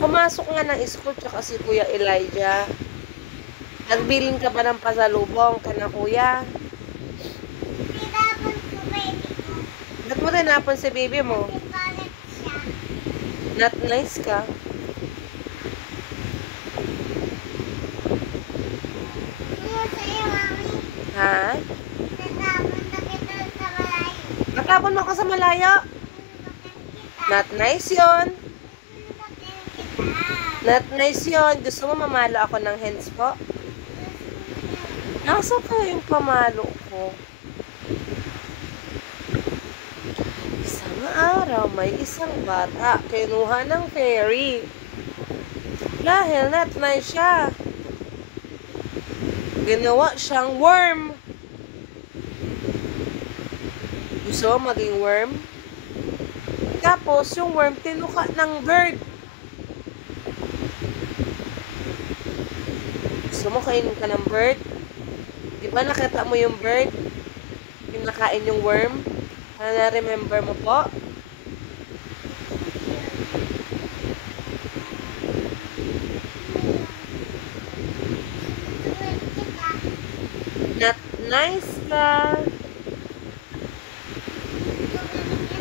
Pumasok nga ng school tsaka si Kuya Elijah. Nagbilin ka ba ng pasalubong ka na kuya? Tinapon ko baby ko. Ba't mo tinapon si baby mo? Kasi palit siya. Not nice ka. Ano sa'yo, mami? Ha? Tinapon na kita sa malayo. Natapon mo ako sa malayo. Bakit kita? Not nice yon. Bakit kita? Not nice yon. Gusto mo mamalo ako ng hands po? Nasa ka yung pamalo ko? Isang araw, may isang bata kinuha ng fairy. Dahil not nice siya. Ginawa siyang worm. Gusto mo maging worm? Tapos, yung worm tinuka ng bird. Gusto mo kainin ka ng bird? Di ba nakita mo yung bird? Yung nakain yung worm? Ano na-remember mo po? Not nice ka.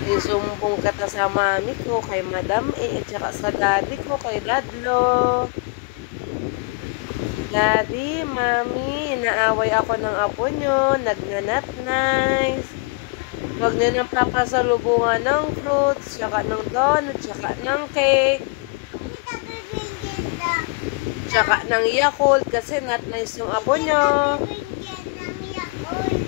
Isumbong ka ta sa mami ko, kay Madam at saka sa daddy ko, kay Dadlo. Daddy, mami, inaaway ako ng apo nyo, nagnanat nice. Huwag nyo nang papasalubungan ng fruits, tsaka ng donut, tsaka ng cake, Kita bibigyan na. tsaka ng Yakult, kasi not nice yung apo nyo. Bibigyan ng Yakult.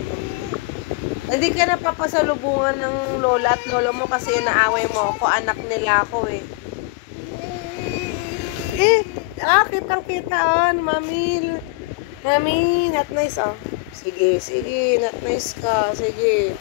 Hindi ka na papasalubungan ng lola at lolo mo kasi inaaway mo ako, anak nila ako eh. Kitang-kita oh, ni Mami. Mami, not nice oh. Sige, sige, not nice ka. Sige.